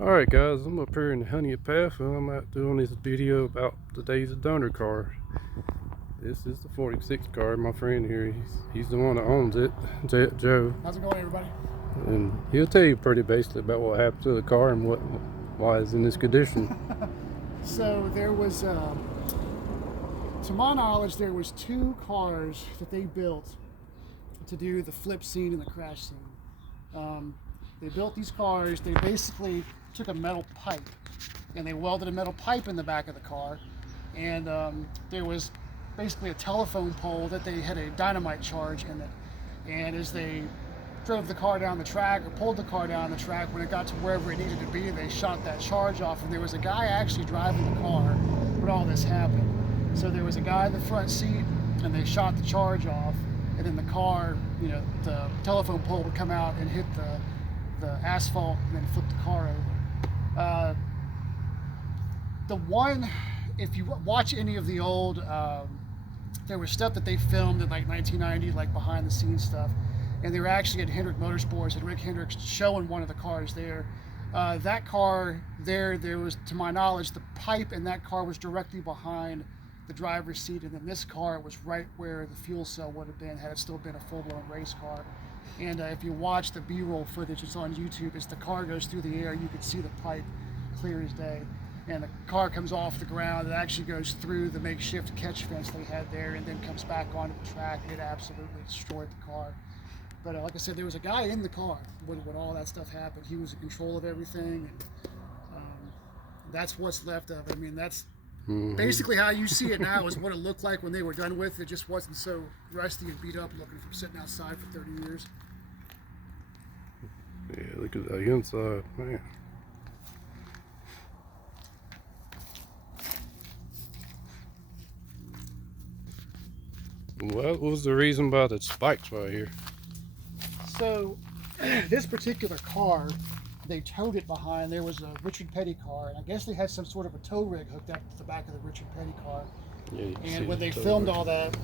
Alright guys, I'm up here in the Honea Path and I'm out doing this video about the Days of Thunder car. This is the 46 car. My friend here, he's the one that owns it, Joe. How's it going, everybody? And he'll tell you pretty basically about what happened to the car and why it's in this condition. So there was, to my knowledge, there was two cars that they built to do the flip scene and the crash scene. They built these cars. They basically took a metal pipe and they welded a metal pipe in the back of the car, and there was basically a telephone pole that they had a dynamite charge in it. And as they drove the car down the track or pulled the car down the track, when it got to wherever it needed to be, they shot that charge off. And there was a guy actually driving the car when all this happened. So there was a guy in the front seat, and they shot the charge off, and then the car, the telephone pole would come out and hit the asphalt and then flip the car over. The one, if you watch any of the old, there was stuff that they filmed in like 1990, like behind the scenes stuff, and they were actually at Hendrick Motorsports and Rick Hendricks showing one of the cars there. That car there was, to my knowledge, the pipe in that car was directly behind the driver's seat, and then this car was right where the fuel cell would have been had it still been a full-blown race car. And if you watch the B-roll footage, it's on YouTube, as the car goes through the air, you can see the pipe clear as day. And the car comes off the ground, it actually goes through the makeshift catch fence they had there and then comes back onto the track. It absolutely destroyed the car. But like I said, there was a guy in the car when all that stuff happened. He was in control of everything, and that's what's left of it. I mean, that's basically how you see it now, is what it looked like when they were done with it. It just wasn't so rusty and beat up looking from sitting outside for 30 years. Yeah, look at the inside, man. What was the reason by the spikes right here? So this particular car, they towed it behind. There was a Richard Petty car, and I guess they had some sort of a tow rig hooked up to the back of the Richard Petty car. Yeah, And when they filmed all that,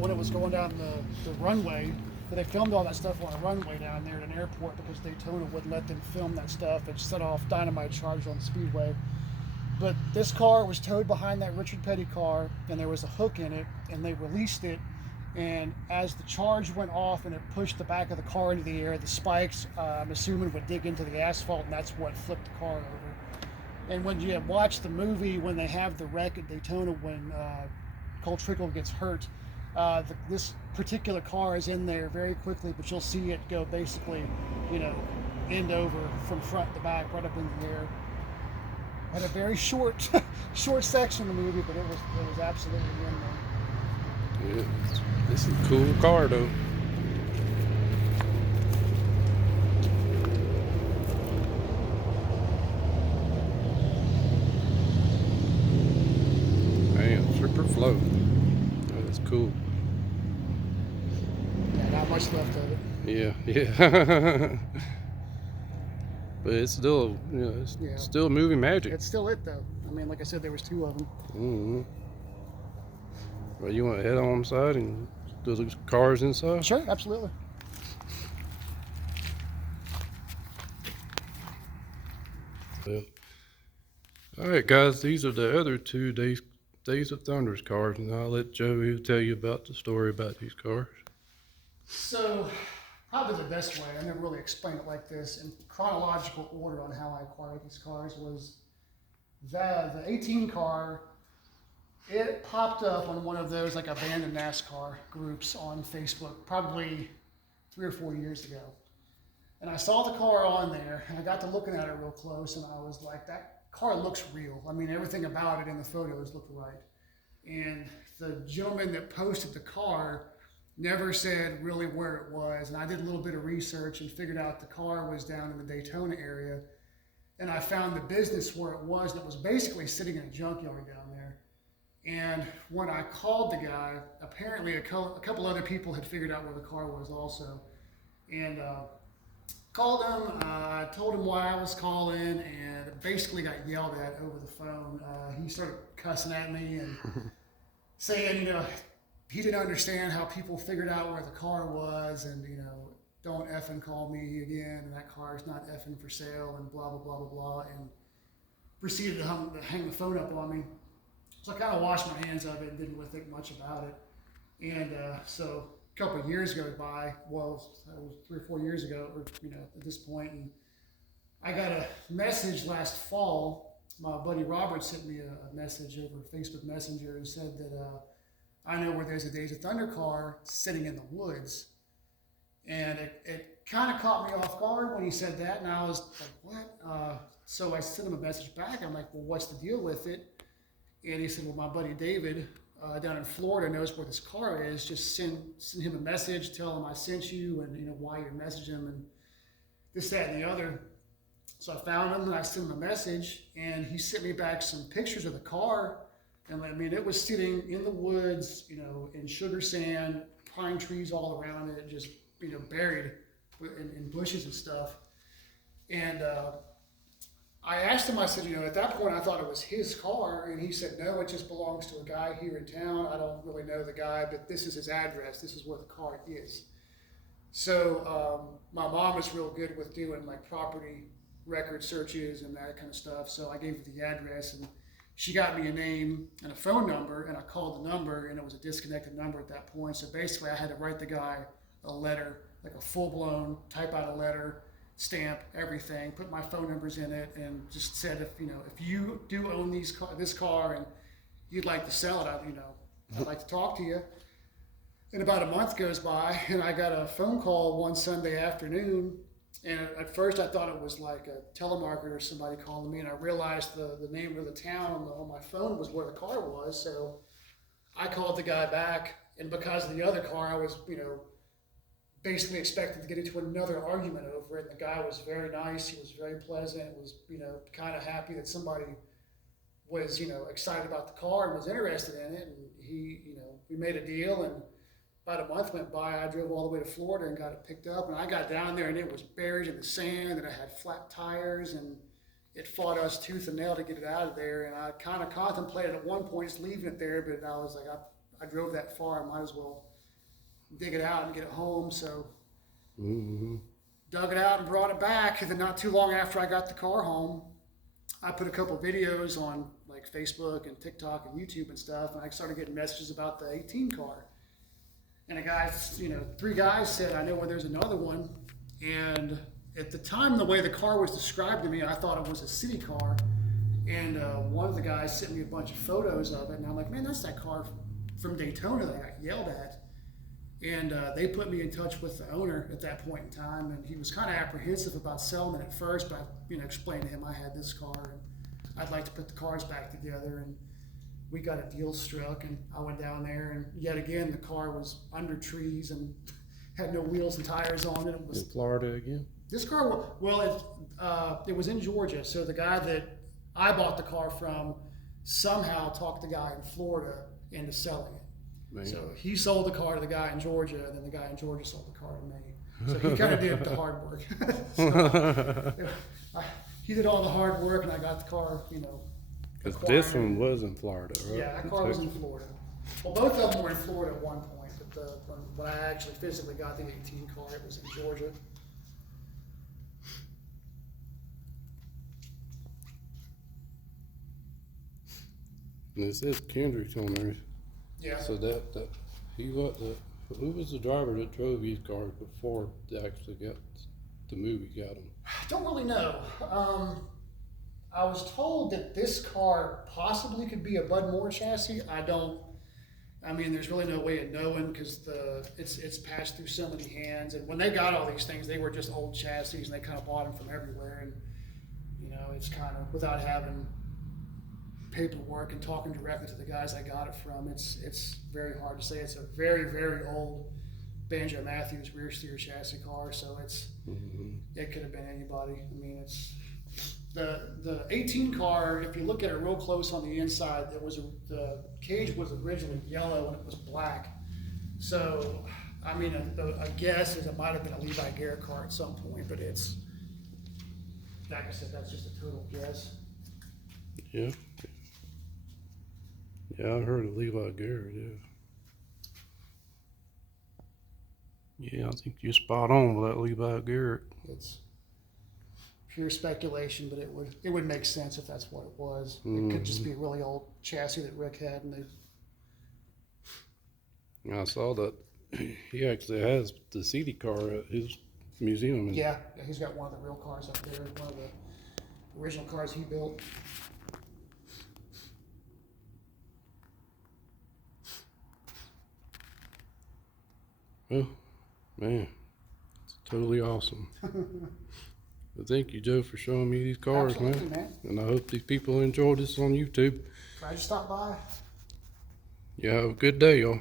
when it was going down the runway, they filmed all that stuff on a runway down there at an airport because Daytona wouldn't let them film that stuff. It set off dynamite charges on the speedway. But this car was towed behind that Richard Petty car, and there was a hook in it, and they released it. And as the charge went off and it pushed the back of the car into the air, the spikes, I'm assuming, would dig into the asphalt, and that's what flipped the car over. And when you watch the movie, when they have the wreck at Daytona, when Cole Trickle gets hurt, this particular car is in there very quickly, but you'll see it go basically, end over from front to back, right up in the air. Had a very short section of the movie, but it was absolutely in there. Yeah, this is a cool car though. Man, super flow. Oh, that's cool. Yeah, not much left of it. Yeah. But it's still, still moving magic. It's still it, though. I mean, like I said, there was two of them. Mm-hmm. Well, you want to head on inside and do the cars inside? Sure, absolutely. Well, all right, guys. These are the other two Days of Thunder's cars, and I'll let Joey tell you about the story about these cars. So, probably the best way, I never really explained it like this, in chronological order on how I acquired these cars, was the 18 car. It popped up on one of those like abandoned NASCAR groups on Facebook probably 3 or 4 years ago. And I saw the car on there, and I got to looking at it real close, and I was like, that car looks real. I mean, everything about it in the photos looked right. And the gentleman that posted the car never said really where it was. And I did a little bit of research and figured out the car was down in the Daytona area. And I found the business where it was, that was basically sitting in a junkyard down there. And when I called the guy, apparently a couple other people had figured out where the car was also. And called him, told him why I was calling, and basically got yelled at over the phone. He started cussing at me and saying, he didn't understand how people figured out where the car was, and, don't effing call me again, and that car is not effing for sale, and blah, blah, blah, blah, blah, and proceeded to hang the phone up on me. So I kind of washed my hands of it and didn't really think much about it. And so a couple of years go by, well, it was 3 or 4 years ago, or at this point, and I got a message last fall. My buddy Robert sent me a message over Facebook Messenger and said that I know where there's a Days of Thunder car sitting in the woods. And it kind of caught me off guard when he said that, and I was like, what? So I sent him a message back. I'm like, well, what's the deal with it? And he said, well, my buddy David down in Florida knows where this car is. Just send him a message, tell him I sent you, and why you're messaging him, and this, that, and the other. So I found him, and I sent him a message, and he sent me back some pictures of the car. And I mean, it was sitting in the woods, in sugar sand, pine trees all around it, just buried in bushes and stuff. And I asked him, I said, at that point I thought it was his car, and he said, no, it just belongs to a guy here in town. I don't really know the guy, but this is his address. This is where the car is. So my mom is real good with doing like property record searches and that kind of stuff. So I gave her the address, and she got me a name and a phone number, and I called the number, and it was a disconnected number at that point. So basically I had to write the guy a letter, like a full-blown, type out a letter, stamp everything, put my phone numbers in it, and just said, if you do own this car and you'd like to sell it, I'd like to talk to you. And about a month goes by, and I got a phone call one Sunday afternoon, and at first I thought it was like a telemarketer or somebody calling me, and I realized the name of the town on my phone was where the car was. So I called the guy back, and because of the other car, I was, basically expected to get into another argument over it. And the guy was very nice. He was very pleasant. Was, kind of happy that somebody was, excited about the car and was interested in it. And he, we made a deal, and about a month went by. I drove all the way to Florida and got it picked up. And I got down there, and it was buried in the sand, and it had flat tires, and it fought us tooth and nail to get it out of there. And I kind of contemplated at one point just leaving it there, but I was like, I drove that far. I might as well dig it out and get it home. So dug it out and brought it back. And then not too long after I got the car home, I put a couple videos on like Facebook and TikTok and YouTube and stuff, and I started getting messages about the 18 car. And a guy, 3 guys said, I know where there's another one. And at the time, the way the car was described to me, I thought it was a city car. And one of the guys sent me a bunch of photos of it, and I'm like, man, that's that car from Daytona that I got yelled at. And they put me in touch with the owner at that point in time, and he was kind of apprehensive about selling it at first, but I explained to him I had this car and I'd like to put the cars back together, and we got a deal struck. And I went down there, and yet again the car was under trees and had no wheels and tires on it. It was in Florida again. This car, it was in Georgia. So the guy that I bought the car from somehow talked the guy in Florida into selling it. Man. So he sold the car to the guy in Georgia, and then the guy in Georgia sold the car to me. So he kind of did the hard work. He did all the hard work, and I got the car, Because this one was in Florida, right? Yeah, that car was in Florida. Well, both of them were in Florida at one point, but when I actually physically got the 18 car, it was in Georgia. And it says Kendrick on there. Yeah. So who was the driver that drove these cars before they actually got the movie got them? I don't really know. I was told that this car possibly could be a Bud Moore chassis. There's really no way of knowing because it's passed through so many hands. And when they got all these things, they were just old chassis, and they kind of bought them from everywhere. And it's kind of without having paperwork and talking directly to the guys I got it from, it's very hard to say. It's a very, very old Banjo Matthews rear steer chassis car, so it could have been anybody. It's the 18 car. If you look at it real close on the inside, the cage was originally yellow and it was black. So a guess is it might have been a Levi Garrett car at some point, but it's like I said, that's just a total guess. Yeah. Yeah, I heard of Levi Garrett, yeah. Yeah, I think you're spot on with that Levi Garrett. It's pure speculation, but it would make sense if that's what it was. It could just be a really old chassis that Rick had, and I saw that he actually has the CD car at his museum. yeah, he's got one of the real cars up there, one of the original cars he built. Well, man, it's totally awesome. Well, thank you, Joe, for showing me these cars, Absolutely, man. man. And I hope these people enjoy this on YouTube. Try to stop by. Yeah, have a good day, y'all.